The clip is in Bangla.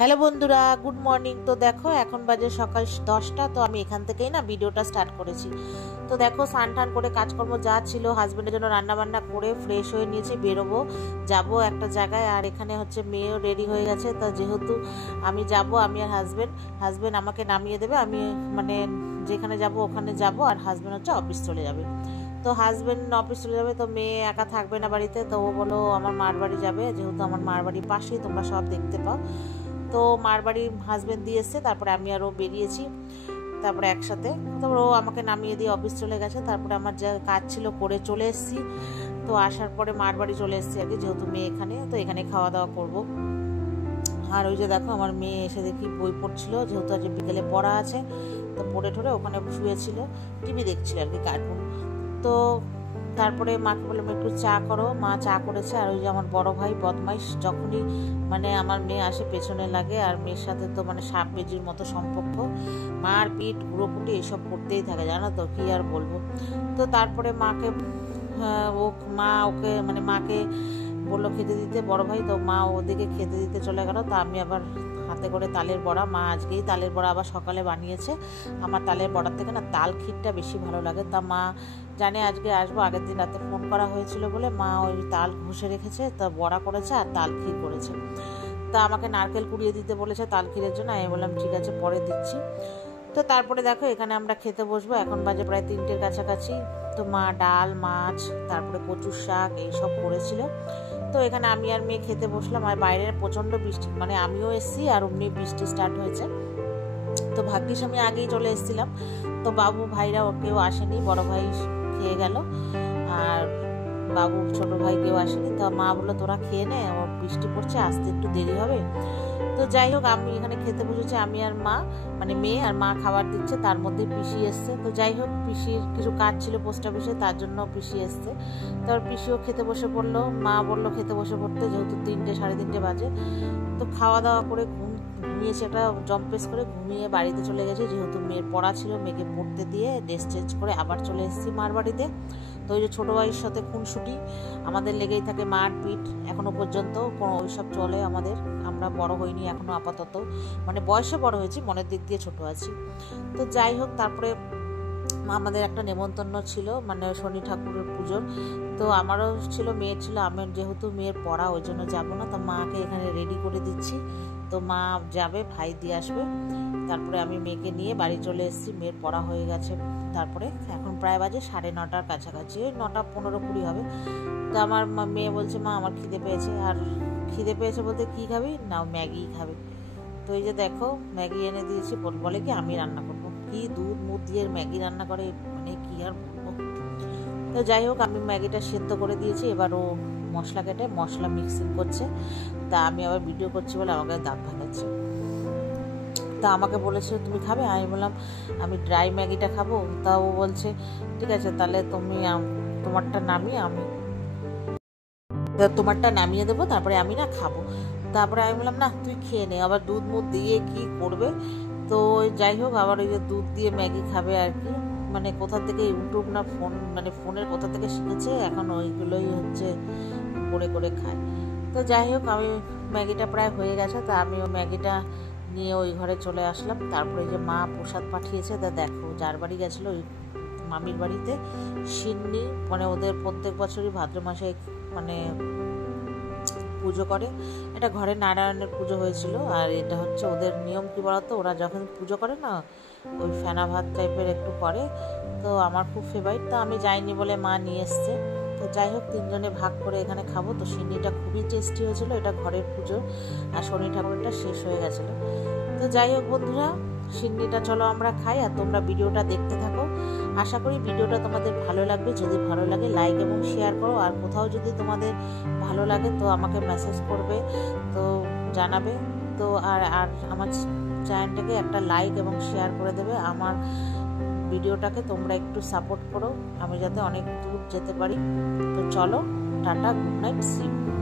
হ্যালো বন্ধুরা, গুড মর্নিং। তো দেখো এখন বাজে সকাল 10টা। তো আমি এখান থেকেই না ভিডিওটা স্টার্ট করেছি। তো দেখো স্নান টান করে কাজকর্ম যা ছিল হাজব্যান্ডের জন্য রান্না বান্না করে ফ্রেশ হয়ে নিয়েছি, বেরোবো যাব একটা জায়গায়। আর এখানে হচ্ছে মেয়েও রেডি হয়ে গেছে। তা যেহেতু আমি যাব, আমি আর হাজব্যান্ড আমাকে নামিয়ে দেবে, আমি মানে যেখানে যাব ওখানে যাব, আর হাজব্যান্ড হচ্ছে অফিস চলে যাবে। তো হাজব্যান্ড অফিস চলে যাবে, তো মেয়ে একা থাকবে না বাড়িতে। তো ও বলো আমার মার বাড়ি যাবে, যেহেতু আমার মার বাড়ির পাশেই, তোমরা সব দেখতে পাও। তো মার বাড়ি হাজব্যান্ড দিয়ে এসছে, তারপরে আমি আর ও বেরিয়েছি, তারপরে একসাথে। তারপর ও আমাকে নামিয়ে দিয়ে অফিস চলে গেছে। তারপরে আমার যা কাজ ছিল করে চলে এসেছি। তো আসার পরে মার বাড়ি চলে এসেছি আগে, যেহেতু মেয়ে এখানে, তো এখানে খাওয়া দাওয়া করব। আর ওই যে দেখো আমার মেয়ে এসে দেখি বই পড়ছিল, যেহেতু আজ বিকেলে পড়া আছে। তো পড়ে ঠোরে ওখানে শুয়েছিল, টিভি দেখছিল আর কি, কার্টুন। তো তারপরে মাকে বললাম একটু চা করো, মা চা করেছে। আর ওই যে আমার বড় ভাই বদমাইশ, যখনই মানে আমার মেয়ে আসে পেছনে লাগে। আর মেয়ের সাথে তো মানে সাপ বেজির মতো সম্পর্ক, মার পিঠ গুঁড়োপুটি এসব করতেই থাকে, জানো তো, কি আর বলবো। তো তারপরে মাকে মাকে বললো খেতে দিতে বড় ভাই, তো মা ওদিকে খেতে দিতে চলে গেল। তা আমি আবার হাতে করে তালের বড়া, মা আজকেই তালের বড়া আবার সকালে বানিয়েছে। আমার তালের বড়ার থেকে না তাল ক্ষীরটা বেশি ভালো লাগে। তা মা জানে আজকে আসবো, আগের দিন রাতে ফোন করা হয়েছিল বলে মা ওই তাল ঘষে রেখেছে, তা বড়া করেছে আর তাল ক্ষীর করেছে। তা আমাকে নারকেল কুড়িয়ে দিতে বলেছে তাল ক্ষীরের জন্য, আমি বললাম ঠিক আছে পরে দিচ্ছি। তো তারপরে দেখো এখানে আমরা খেতে বসবো, এখন বাজে প্রায় 3টের কাছাকাছি। তো মা ডাল, মাছ, তারপরে কচুর শাক এইসব করেছিল। তো এখানে আমি আর মেয়ে খেতে বসলাম। আর বাইরের প্রচণ্ড বৃষ্টি, মানে আমিও এসেছি আর অমনি বৃষ্টি স্টার্ট হয়েছে। তো ভাগ্যিস আমি আগেই চলে এসেছিলাম। তো বাবু ভাইরা কেউ আসেনি, বড় ভাই খেয়ে গেল আর বাবু ছোট ভাই কেউ আসেনি। তা মা বললো তোরা খেয়ে নে, ওর বৃষ্টি পড়ছে, আসতে একটু দেরি হবে। তো যাই হোক আমি এখানে খেতে বসেছি, আমি আর মা, মানে মেয়ে আর মা খাবার দিচ্ছে, তার মধ্যে পিসি এসছে। তো যাই হোক পিসির কিছু কাজ ছিল পোস্ট অফিসে, তার জন্য পিসি এসছে। তারপর পিসিও খেতে বসে পড়লো, মা বললো খেতে বসে পড়তে, যেহেতু 3টে 3:30 বাজে। তো খাওয়া দাওয়া করে ঘুমিয়েছি, একটা জম্পেস করে ঘুমিয়ে বাড়িতে চলে গেছি, যেহেতু মেয়ের পড়া ছিল। মেয়েকে পড়তে দিয়ে ড্রেস চেঞ্জ করে আবার চলে এসেছি মার বাড়িতে। তো ওই যে ছোটো ভাইয়ের সাথে খুনসুটি আমাদের লেগেই থাকে, মারপিট এখনো পর্যন্ত কোনো ওইসব চলে আমাদের। আমরা বড় হইনি এখনো আপাতত, মানে বয়সে বড় হয়েছি, মনের দিক দিয়ে ছোট আছি। তো যাই হোক তারপরে আমাদের একটা নেমন্তন্ন ছিল, মানে শনি ঠাকুরের পুজোর। তো আমারও ছিল, মেয়ের ছিল, আমার যেহেতু মেয়ের পড়া ওই জন্য যাবো না। তা মাকে এখানে রেডি করে দিচ্ছি। তো মা যাবে, ভাই দিয়ে আসবে। তারপরে আমি মেয়েকে নিয়ে বাড়ি চলে এসেছি, মেয়ের পড়া হয়ে গেছে। তারপরে এখন প্রায় বাজে 9:30 কাছাকাছি, ওই 9:15-20 হবে। তো আমার মেয়ে বলছে মা আমার খিদে পেয়েছে। আর খিদে পেয়েছে বলতে কী খাবি না, ম্যাগি খাবে। তো এই যে দেখো ম্যাগি এনে দিয়েছি, বলে কি আমি রান্না করবো, কি দুধ মুধ দিয়ে ম্যাগি রান্না করে, মানে কি আর বলবো। তো যাই হোক আমি ম্যাগিটা সেদ্ধ করে দিয়েছি, এবার ও মশলা কেটে মশলা মিক্সিং করছে। তা আমি আবার ভিডিও করছি বলে আমাকে দাঁত ভাঙাচ্ছে। তা আমাকে বলেছে তুমি খাবে, আমি বললাম আমি ড্রাই ম্যাগিটা খাবো। তা ও বলছে ঠিক আছে তাহলে তুমি তোমারটা নামিয়ে দেবো, তারপরে আমি না খাবো। তারপরে আমি বললাম না তুই খেয়ে নে, আবার দুধ মুধ দিয়ে কি করবে। তো যাই হোক আবার ওই যে দুধ দিয়ে ম্যাগি খাবে আর কি, মানে কোথা থেকে ইউটিউব না ফোন, মানে ফোনের কোথা থেকে শিখেছে, এখন ওইগুলোই হচ্ছে করে করে খায়। তো যাই হোক আমি ম্যাগিটা প্রায় হয়ে গেছে, তা আমি ওই ম্যাগিটা নিয়ে ওই ঘরে চলে আসলাম। তারপরে যে মা প্রসাদ পাঠিয়েছে, তা দেখো যার বাড়ি গেছিলো ওই মামির বাড়িতে সিন্নি, মানে ওদের প্রত্যেক বছরই ভাদ্র মাসে মানে পুজো করে। এটা ঘরে নারায়ণের পুজো হয়েছিল। আর এটা হচ্ছে ওদের নিয়ম কি বলতো, ওরা যখন পুজো করে না ওই ফেনা ভাত টাইপের একটু করে। তো আমার খুব ফেভারিট, তো আমি যাইনি বলে মা নিয়ে এসছে। তো যাই হোক 3জনে ভাগ করে এখানে খাবো। তো সিন্নিটা খুবই টেস্টি হয়েছিল, এটা ঘরের পুজো আর শনি ঠাকুরেরটা শেষ হয়ে গেছিলো। তো যাই হোক বন্ধুরা সিন্নিটা চলো আমরা খাই, আর তোমরা ভিডিওটা দেখতে থাকো। আশা করি ভিডিওটা তোমাদের ভালো লাগবে, যদি ভালো লাগে লাইক এবং শেয়ার করো। আর কোথাও যদি তোমাদের ভালো লাগে তো আমাকে মেসেজ করবে, তো জানাবে। তো আর আমার চ্যানেলটাকে একটা লাইক এবং শেয়ার করে দেবে। আমার ভিডিওটাকে তোমরা একটু সাপোর্ট করো, আমি যাতে অনেক দূর যেতে পারি। তো চলো tata, good night, see you.